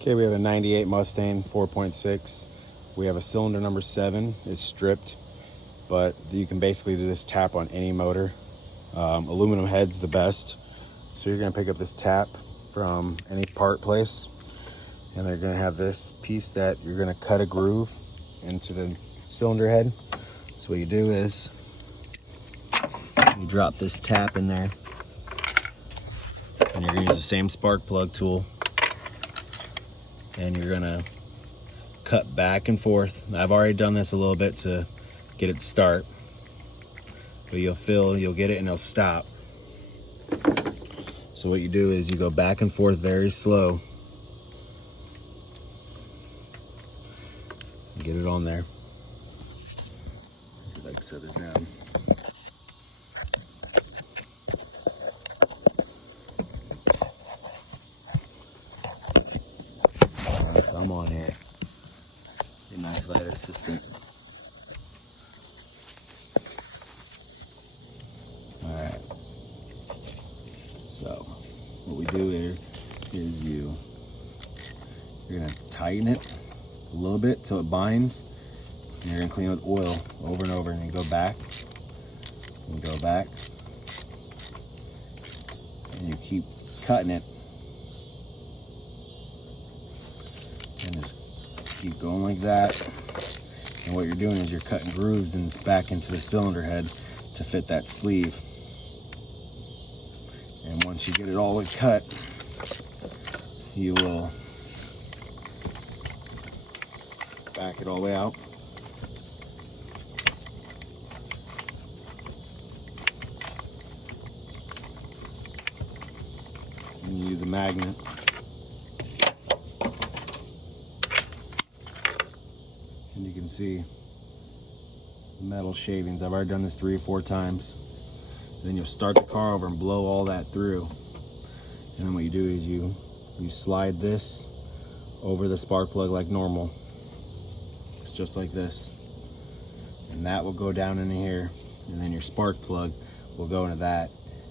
Okay, we have a 98 Mustang 4.6. We have a cylinder number 7 is stripped, but you can basically do this tap on any motor. Aluminum head's the best. So you're gonna pick up this tap from any part place, and they're gonna have this piece that you're gonna cut a groove into the cylinder head. So what you do is you drop this tap in there, and you're gonna use the same spark plug tool, and you're gonna cut back and forth. I've already done this a little bit to get it to start, but you'll get it and it'll stop. So what you do is you go back and forth very slow. Get it on there. Like I set this down. Alright, I'm on here. Be a nice light assistant. Alright. So what we do here is you're gonna tighten it a little bit till it binds, and you're gonna clean it with oil over and over, and then go back and go back, and you keep cutting it, and just keep going like that. And what you're doing is you're cutting grooves and back into the cylinder head to fit that sleeve. And once you get it all the way cut, you will back it all the way out. And you use a magnet. And you can see the metal shavings. I've already done this 3 or 4 times. Then you'll start the car over and blow all that through. And then what you do is you slide this over the spark plug like normal. It's just like this. And that will go down into here. And then your spark plug will go into that.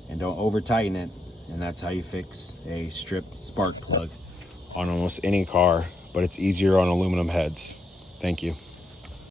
And don't over tighten it. And that's how you fix a stripped spark plug on almost any car, but it's easier on aluminum heads. Thank you.